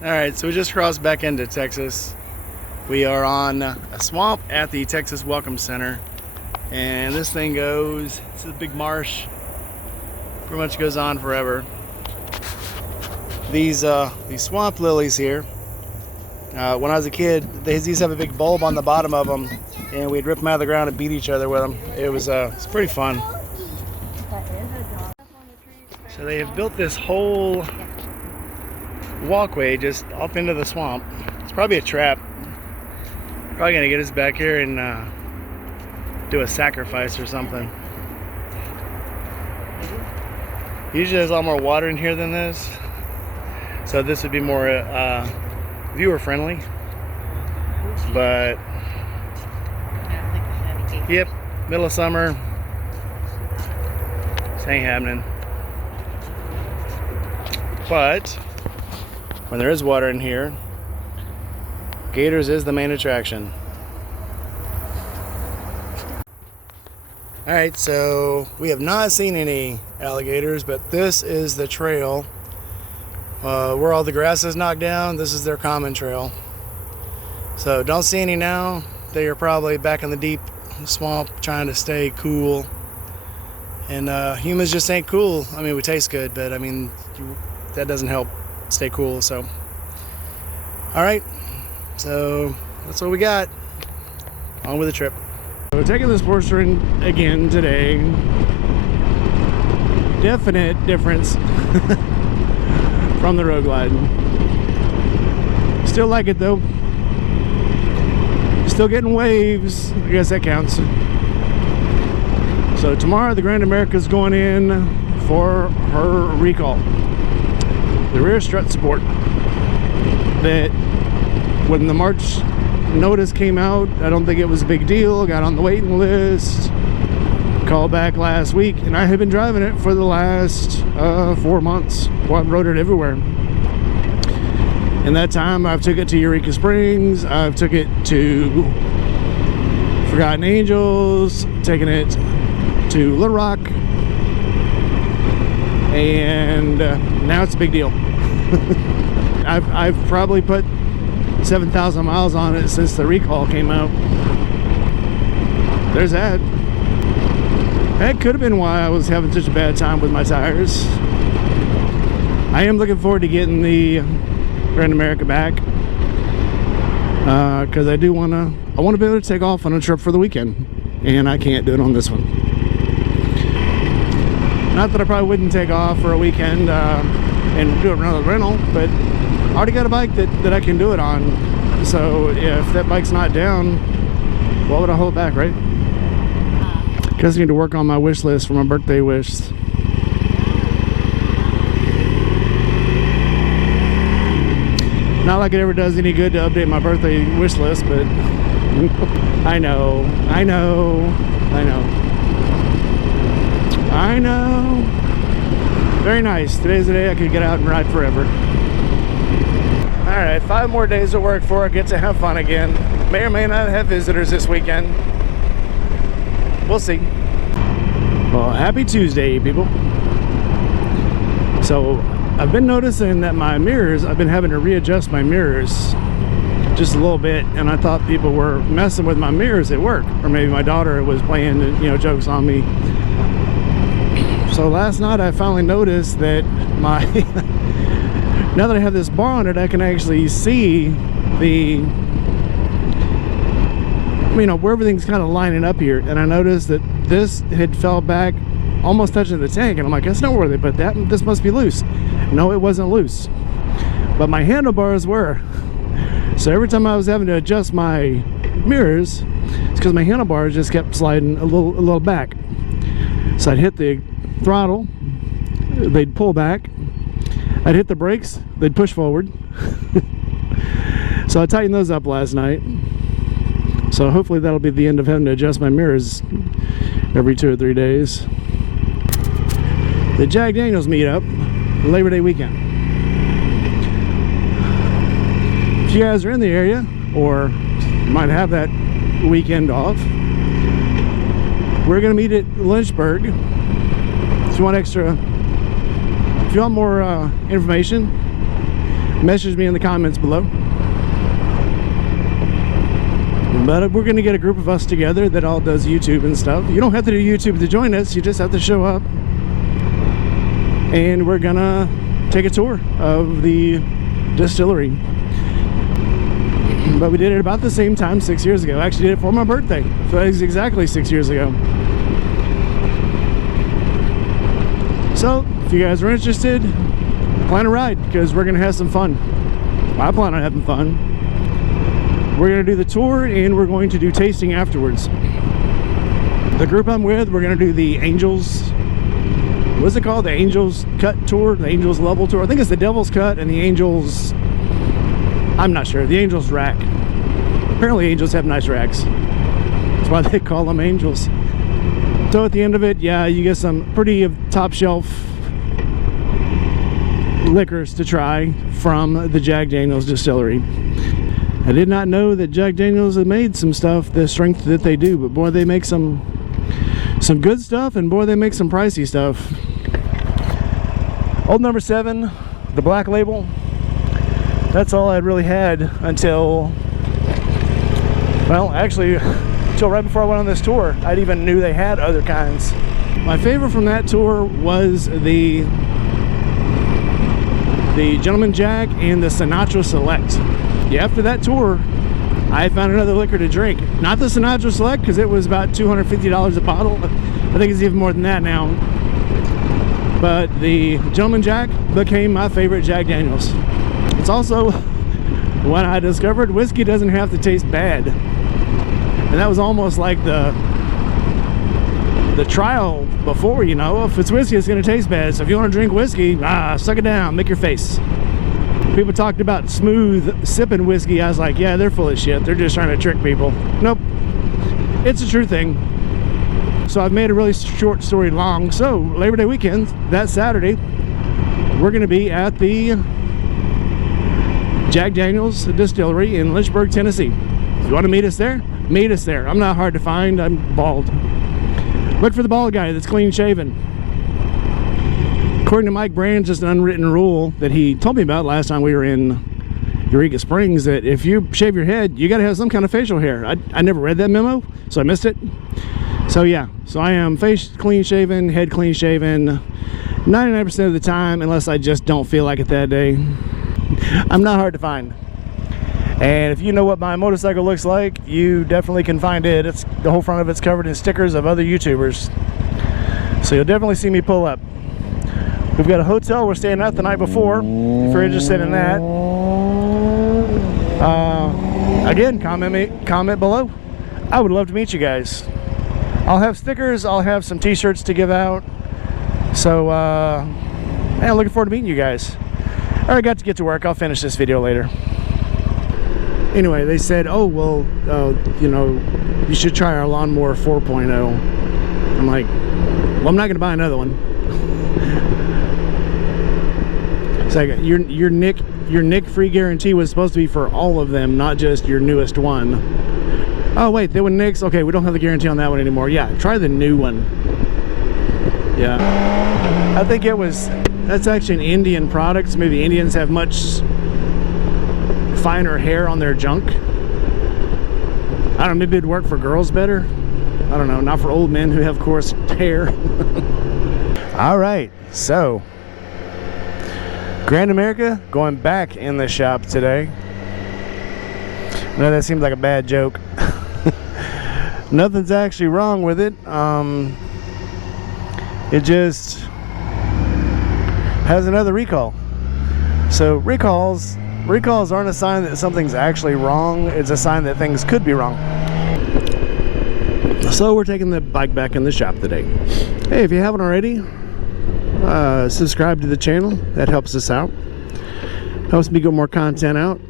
Alright, so we just crossed back into Texas. We are on a swamp at the Texas Welcome Center. And this thing goes, it's a big marsh. Pretty much goes on forever. These swamp lilies here, when I was a kid, they used to have a big bulb on the bottom of them, and we'd rip them out of the ground and beat each other with them. It's pretty fun. So they have built this whole walkway just up into the swamp. It's probably a trap. Probably gonna get us back here and do a sacrifice or something. Usually there's a lot more water in here than this, so this would be more viewer friendly. But yep, middle of summer, this ain't happening. But when there is water in here, gators is the main attraction. Alright, so we have not seen any alligators, but this is the trail where all the grass is knocked down. This is their common trail. So don't see any now. They are probably back in the deep swamp trying to stay cool. And humans just ain't cool. I mean, we taste good, but I mean, that doesn't help stay cool. So alright, so that's what we got. On with the trip. So taking this portion again today. Definite difference from the road glide. Still like it though. Still getting waves. I guess that counts. So tomorrow the Grand America's going in for her recall. The rear strut support that when the March notice came out, I don't think it was a big deal. Got on the waiting list, called back last week, and I have been driving it for the last 4 months. Well, I've rode it everywhere. In that time, I've took it to Eureka Springs, I've took it to Forgotten Angels, taken it to Little Rock, and now it's a big deal. I've probably put 7,000 miles on it since the recall came out. There's that. That could have been why I was having such a bad time with my tires. I am looking forward to getting the Grand America back because I want to be able to take off on a trip for the weekend, and I can't do it on this one. Not that I probably wouldn't take off for a weekend and do another rental, but I already got a bike that I can do it on. So if that bike's not down, why would I hold back, right? Because I need to work on my wish list for my birthday wish. Not like it ever does any good to update my birthday wish list, but I know. Very nice. Today's the day I could get out and ride forever. Alright, 5 more days of work before I get to have fun again. May or may not have visitors this weekend. We'll see. Well, happy Tuesday, people. So, I've been noticing that my mirrors, I've been having to readjust my mirrors just a little bit, and I thought people were messing with my mirrors at work, or maybe my daughter was playing, jokes on me. So last night I finally noticed that my now that I have this bar on it, I can actually see where everything's kind of lining up here, and I noticed that this had fell back almost touching the tank, and I'm like, that's not where they put that. This must be loose. No, it wasn't loose, but my handlebars were. So every time I was having to adjust my mirrors, it's because my handlebars just kept sliding a little back. So I'd hit the throttle, they'd pull back. I'd hit the brakes, they'd push forward. So I tightened those up last night. So hopefully that'll be the end of having to adjust my mirrors every 2 or 3 days. The Jack Daniels meetup, Labor Day weekend. If you guys are in the area or might have that weekend off, we're gonna meet at Lynchburg. If you want more information, message me in the comments below. But we're going to get a group of us together that all does YouTube and stuff. You don't have to do YouTube to join us. You just have to show up. And we're going to take a tour of the distillery. But we did it about the same time 6 years ago. I actually did it for my birthday. So that is exactly 6 years ago. So if you guys are interested, plan a ride because we're going to have some fun. I plan on having fun. We're going to do the tour and we're going to do tasting afterwards. The group I'm with, we're going to do the Angels, what's it called? The Angels Cut Tour, the Angels Level Tour. I think it's the Devil's Cut and the Angels, I'm not sure, the Angels Rack. Apparently Angels have nice racks. That's why they call them Angels. So at the end of it, yeah, you get some pretty top shelf liquors to try from the Jack Daniels Distillery. I did not know that Jack Daniels had made some stuff the strength that they do, but boy, they make some good stuff, and boy, they make some pricey stuff. Old Number 7, the black label, that's all I really had until, well, actually, until right before I went on this tour. I didn't even knew they had other kinds. My favorite from that tour was the Gentleman Jack and the Sinatra Select. Yeah, after that tour, I found another liquor to drink. Not the Sinatra Select, because it was about $250 a bottle. I think it's even more than that now. But the Gentleman Jack became my favorite Jack Daniels. It's also when I discovered whiskey doesn't have to taste bad. And that was almost like the trial before, you know. If it's whiskey, it's going to taste bad. So if you want to drink whiskey, suck it down, make your face. People talked about smooth sipping whiskey. I was like, yeah, they're full of shit. They're just trying to trick people. Nope. It's a true thing. So I've made a really short story long. So Labor Day weekend, that Saturday, we're going to be at the Jack Daniels Distillery in Lynchburg, Tennessee. If you want to meet us there, meet us there. I'm not hard to find. I'm bald. Look for the bald guy that's clean shaven. According to Mike Brand, just an unwritten rule that he told me about last time we were in Eureka Springs, that if you shave your head, you got to have some kind of facial hair. I never read that memo, so I missed it. So yeah, so I am face clean shaven, head clean shaven 99% of the time, unless I just don't feel like it that day. I'm not hard to find. And if you know what my motorcycle looks like, you definitely can find it. It's the whole front of it's covered in stickers of other YouTubers. So you'll definitely see me pull up. We've got a hotel we're staying at the night before, if you're interested in that. Again, comment below. I would love to meet you guys. I'll have stickers, I'll have some t-shirts to give out. So, yeah, looking forward to meeting you guys. All right, got to get to work. I'll finish this video later. Anyway, they said, oh, well, you know, you should try our lawnmower 4.0. I'm like, well, I'm not going to buy another one. It's like your Nick free guarantee was supposed to be for all of them, not just your newest one. Oh wait, they were Nick's. Okay, we don't have the guarantee on that one anymore. Yeah, try the new one. Yeah, I think that's actually an Indian product. So maybe Indians have much finer hair on their junk. I don't know, maybe it'd work for girls better. I don't know, not for old men who have coarse hair. All right, so Grand America going back in the shop today. I know that seems like a bad joke. Nothing's actually wrong with it. It just has another recall. So recalls aren't a sign that something's actually wrong. It's a sign that things could be wrong. So we're taking the bike back in the shop today. Hey, if you haven't already, subscribe to the channel. That helps us out. Helps me get more content out.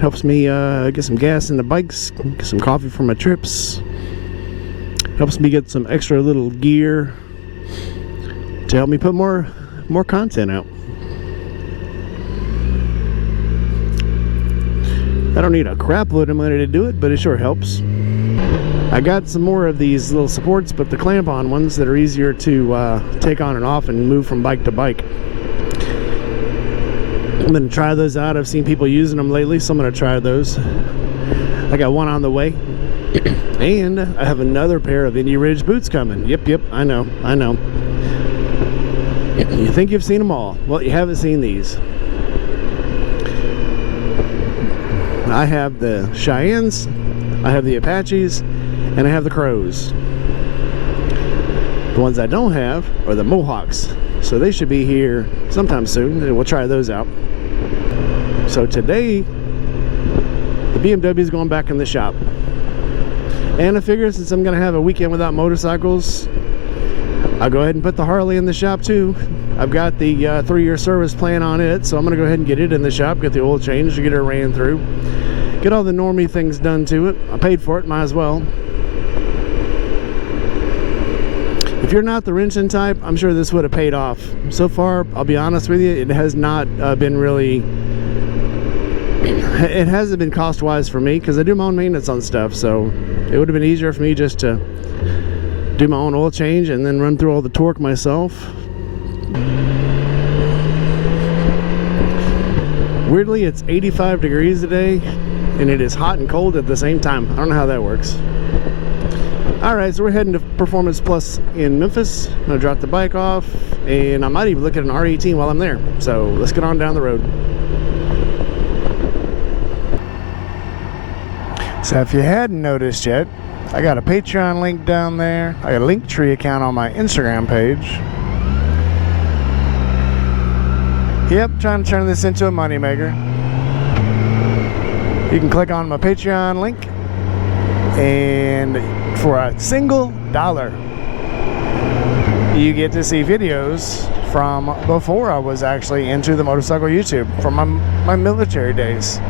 Helps me get some gas in the bikes, get some coffee for my trips. Helps me get some extra little gear to help me put more content out. I don't need a crap load of money to do it, but it sure helps. I got some more of these little supports, but the clamp-on ones that are easier to take on and off and move from bike to bike. I'm going to try those out. I've seen people using them lately, so I'm going to try those. I got one on the way. And I have another pair of Indy Ridge boots coming. Yep, I know. You think you've seen them all. Well, you haven't seen these. I have the Cheyennes, I have the Apaches, and I have the Crows. The ones I don't have are the Mohawks. So they should be here sometime soon, and we'll try those out. So today, the BMW is going back in the shop. And I figure since I'm going to have a weekend without motorcycles, I'll go ahead and put the Harley in the shop too. I've got the 3-year service plan on it, so I'm going to go ahead and get it in the shop, get the oil changed, get it ran through, get all the normie things done to it. I paid for it, might as well. If you're not the wrenching type, I'm sure this would have paid off. So far, I'll be honest with you, it has not been really... It hasn't been cost-wise for me, because I do my own maintenance on stuff, so it would have been easier for me just to do my own oil change and then run through all the torque myself. Weirdly, it's 85 degrees today, and it is hot and cold at the same time. I don't know how that works. Alright, so we're heading to Performance Plus in Memphis. I'm going to drop the bike off, and I might even look at an R18 while I'm there. So let's get on down the road. So if you hadn't noticed yet, I got a Patreon link down there. I got a Linktree account on my Instagram page. Yep, trying to turn this into a moneymaker. You can click on my Patreon link, and for a single $1, you get to see videos from before I was actually into the motorcycle YouTube, from my military days.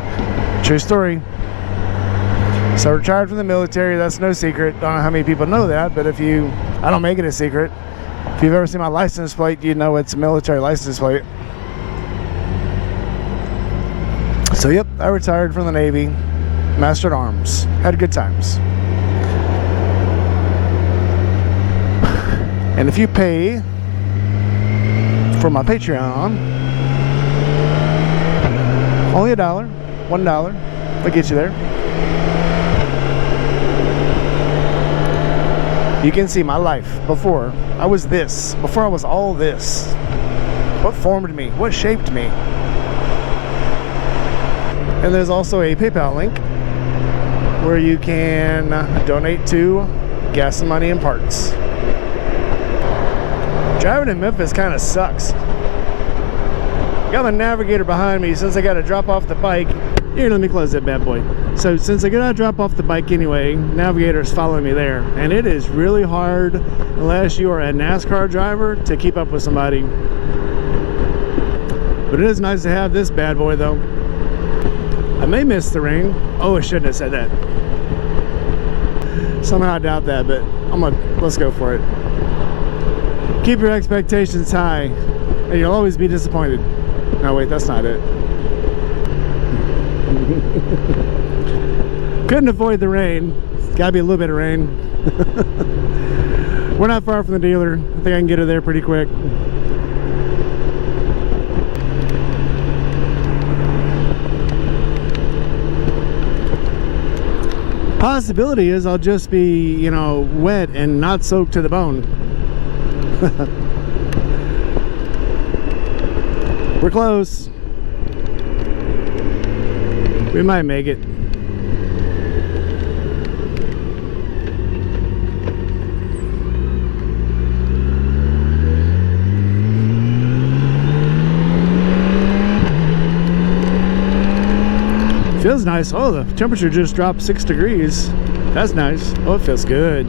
True story. So I retired from the military, that's no secret. Don't know how many people know that, but I don't make it a secret. If you've ever seen my license plate, you know it's a military license plate. So yep, I retired from the Navy, Master at Arms, had good times. And if you pay for my Patreon, only $1, $1, I'll get you there. You can see my life before I was this, before I was all this. What formed me, what shaped me. And there's also a PayPal link where you can donate to Gas and Money and Parts. Driving in Memphis kind of sucks. Got my navigator behind me. Since I got to drop off the bike, here, let me close that bad boy. So since I got to drop off the bike anyway, navigator's following me there, and it is really hard unless you are a NASCAR driver to keep up with somebody. But it is nice to have this bad boy though. I may miss the rain. Oh, I shouldn't have said that. Somehow I doubt that, but let's go for it. Keep your expectations high, and you'll always be disappointed. No, wait, that's not it. Couldn't avoid the rain. Gotta be a little bit of rain. We're not far from the dealer. I think I can get her there pretty quick. Possibility is I'll just be, wet and not soaked to the bone. We're close. We might make it. Feels nice. Oh, the temperature just dropped 6 degrees. That's nice. Oh, it feels good.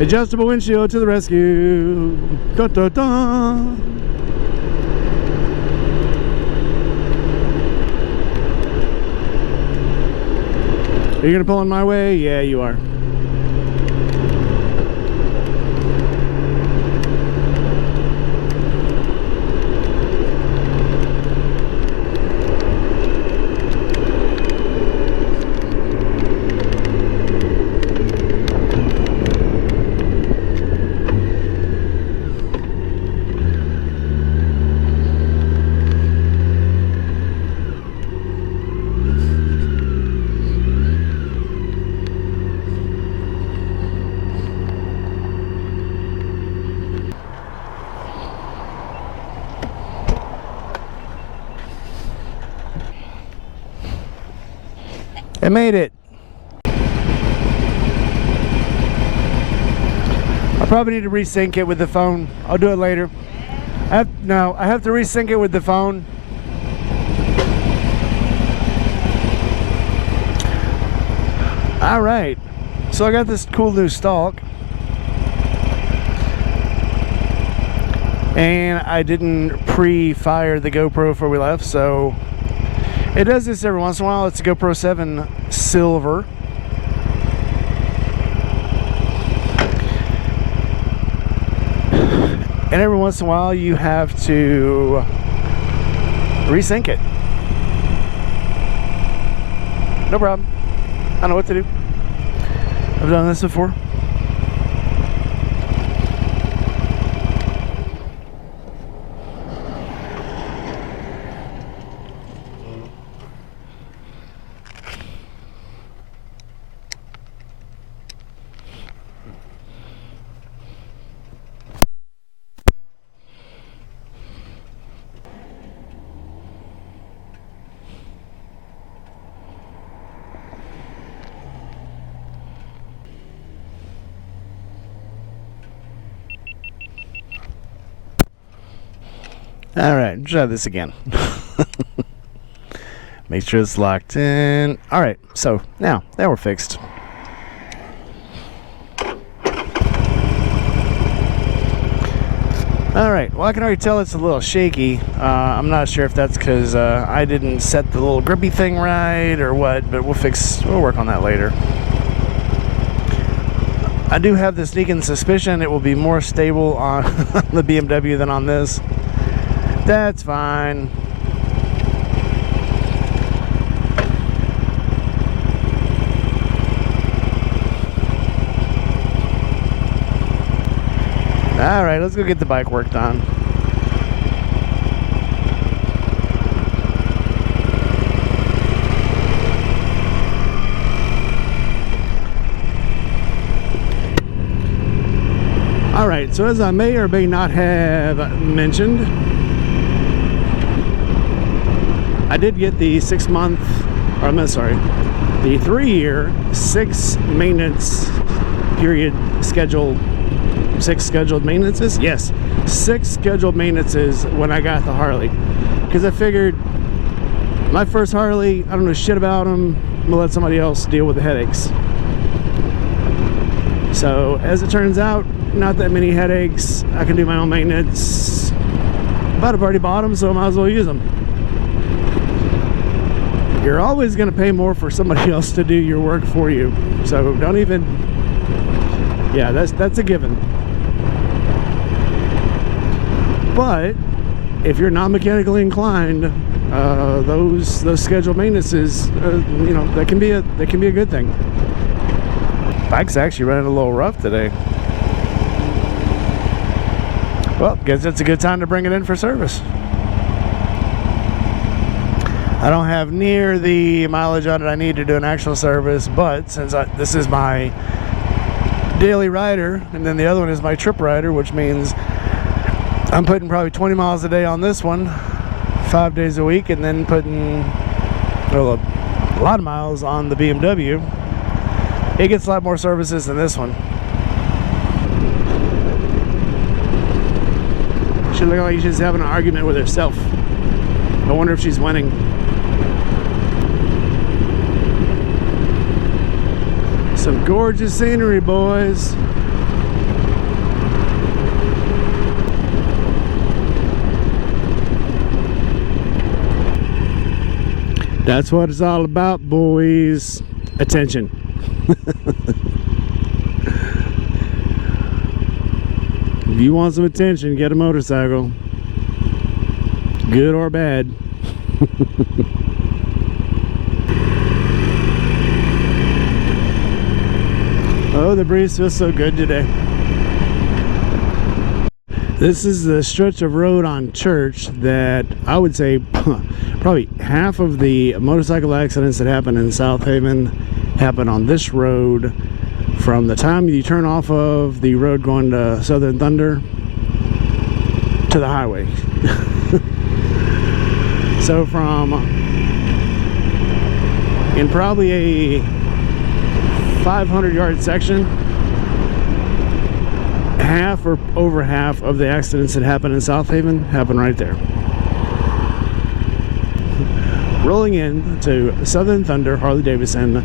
Adjustable windshield to the rescue. Da, da, da. Are you gonna pull in my way? Yeah, you are. I made it. I probably need to resync it with the phone. I'll do it later. I have to resync it with the phone. All right. So I got this cool new stalk. And I didn't pre-fire the GoPro before we left, so it does this every once in a while. It's a GoPro 7 Silver. And every once in a while you have to resync it. No problem. I know what to do. I've done this before. Alright, try this again. Make sure it's locked in. Alright, so now we're fixed. Alright, well I can already tell it's a little shaky. I'm not sure if that's because I didn't set the little grippy thing right or what, but we'll work on that later. I do have the sneaking suspicion it will be more stable on the BMW than on this. That's fine. Alright, let's go get the bike worked on. Alright, so as I may or may not have mentioned, I did get the 3-year, 6 maintenance period scheduled, 6 scheduled maintenances? Yes, 6 scheduled maintenances when I got the Harley. Because I figured, my first Harley, I don't know shit about them, I'm gonna let somebody else deal with the headaches. So, as it turns out, not that many headaches, I can do my own maintenance. But I've already bought them, so I might as well use them. You're always going to pay more for somebody else to do your work for you. So don't even, yeah, that's a given. But if you're not mechanically inclined, those scheduled maintenances, you know, that can be a good thing. Bike's actually running a little rough today. Well, guess it's a good time to bring it in for service. I don't have near the mileage on it I need to do an actual service, but since this is my daily rider, and then the other one is my trip rider, which means I'm putting probably 20 miles a day on this one, 5 days a week, and then putting a lot of miles on the BMW. It gets a lot more services than this one. She looked like she's having an argument with herself. I wonder if she's winning. Some gorgeous scenery, boys. That's what it's all about, boys. Attention. If you want some attention, get a motorcycle. Good or bad. Oh, the breeze feels so good today. This is the stretch of road on Church that I would say probably half of the motorcycle accidents that happen in South Haven happen on this road from the time you turn off of the road going to Southern Thunder to the highway. So from in probably a 500-yard section, half or over half of the accidents that happen in South Haven happen right there. Rolling in to Southern Thunder Harley Davidson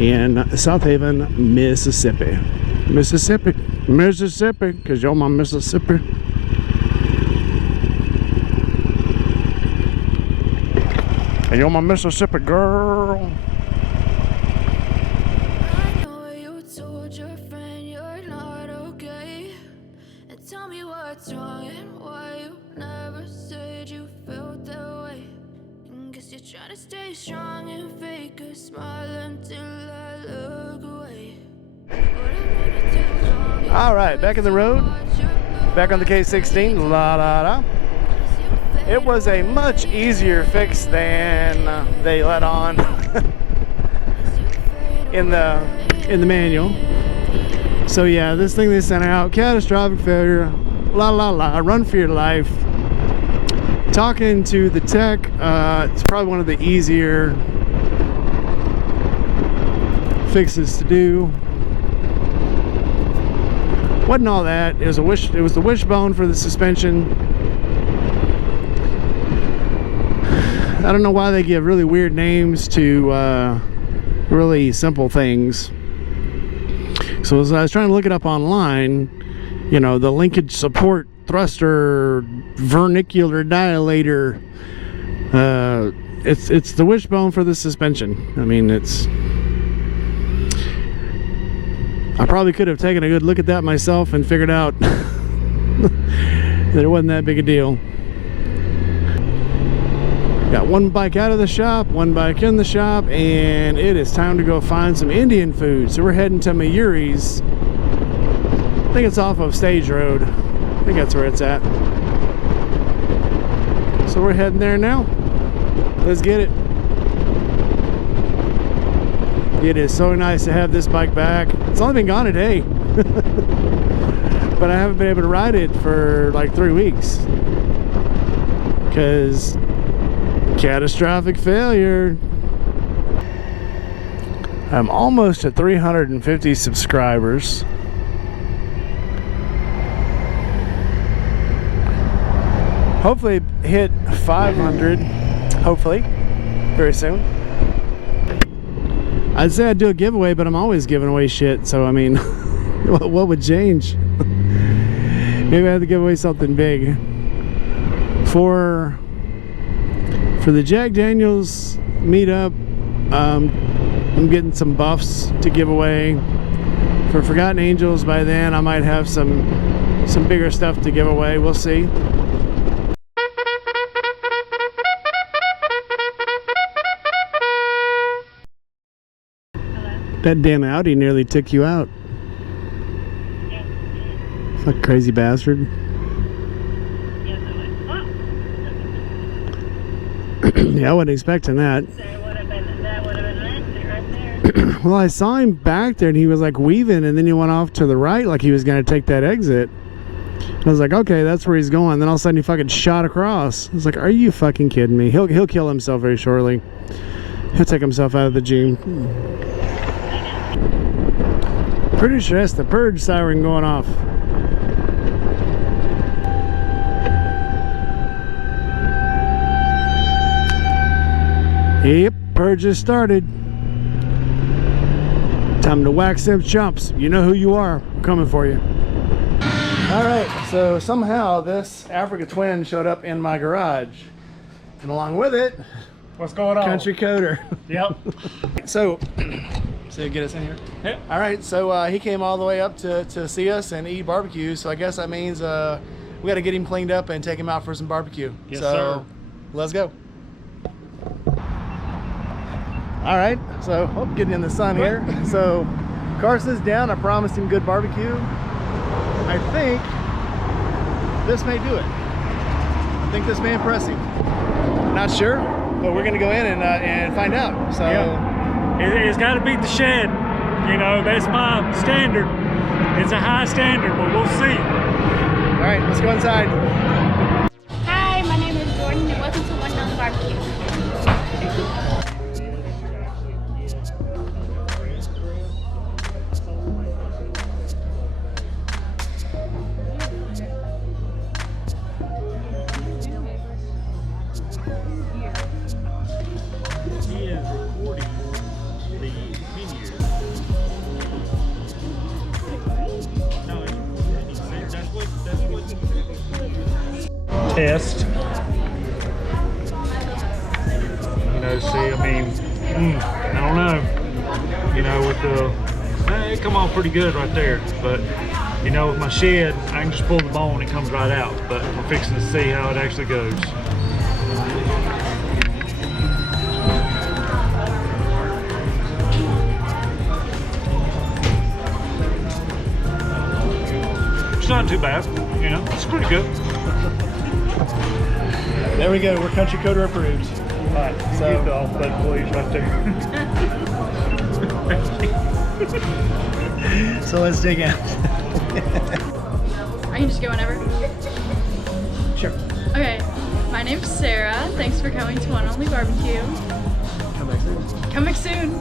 in South Haven, Mississippi. Mississippi, because you're my Mississippi. And you're my Mississippi girl. I know you told your friend you're not okay. And tell me what's wrong and why you never said you felt that way. And guess you're trying to stay strong and fake a smile until I look away. All right, back in the road. Back on the K16. La la la. It was a much easier fix than they let on in the manual. So yeah, this thing they sent out, catastrophic failure, la la la, run for your life. Talking to the tech, it's probably one of the easier fixes to do. Wasn't all that. It was the wishbone for the suspension. I don't know why they give really weird names to really simple things. So as I was trying to look it up online, you know, the linkage support thruster vernacular dilator, it's the wishbone for the suspension. I mean, I probably could have taken a good look at that myself and figured out that it wasn't that big a deal. Got one bike out of the shop, one bike in the shop, and it is time to go find some Indian food. So we're heading to Mayuri's. I think it's off of Stage Road. I think that's where it's at. So we're heading there now. Let's get it. It is so nice to have this bike back. It's only been gone a day. But I haven't been able to ride it for like 3 weeks. Because catastrophic failure. I'm almost at 350 subscribers. Hopefully hit 500. Hopefully. Very soon. I'd say I'd do a giveaway, but I'm always giving away shit. So, I mean, what would change? Maybe I have to give away something big. For the Jack Daniels meetup, I'm getting some buffs to give away. For Forgotten Angels, by then I might have some bigger stuff to give away. We'll see. That damn Audi nearly took you out. Yes, Fuck crazy bastard. yes, it was. Yeah, I wasn't expecting that. So that would have been an accident right there. Well, I saw him back there and he was like weaving, and then he went off to the right like he was going to take that exit. I was like, okay, that's where he's going. Then all of a sudden he fucking shot across. I was like, are you fucking kidding me? He'll kill himself very shortly. He'll take himself out of the gym. Pretty sure that's the purge siren going off. Yep, purge has started. Time to wax them chumps. You know who you are. I'm coming for you. Alright, so somehow this Africa Twin showed up in my garage. And along with it, what's going on? Country Coder. Yep. So get us in here. Yep. All right, so he came all the way up to see us and eat barbecue. So I guess that means we got to get him cleaned up and take him out for some barbecue. Yes, so, sir. Let's go. All right, so getting in the sun here. So Carson's down. I promised him good barbecue. I think this may do it. I think this may impress him. Not sure, but we're gonna go in and find out. So. Yeah. It's got to beat the shed. You know, that's my standard. It's a high standard, but we'll see. All right, let's go inside. Hi, my name is Jordan and welcome to One Known Barbecue. test. You know, see, I mean, I don't know. You know, with the, it come on pretty good right there. But, you know, with my shed, I can just pull the bone and it comes right out. But we're fixing to see how it actually goes. It's not too bad, you know, it's pretty good. There we go. We're country coder approved. All right, So- get the off-button, please, right there. So let's dig in. I can just go whenever. Sure. Okay, my name's Sarah. Thanks for coming to One Only Barbecue. Come back soon. Coming soon.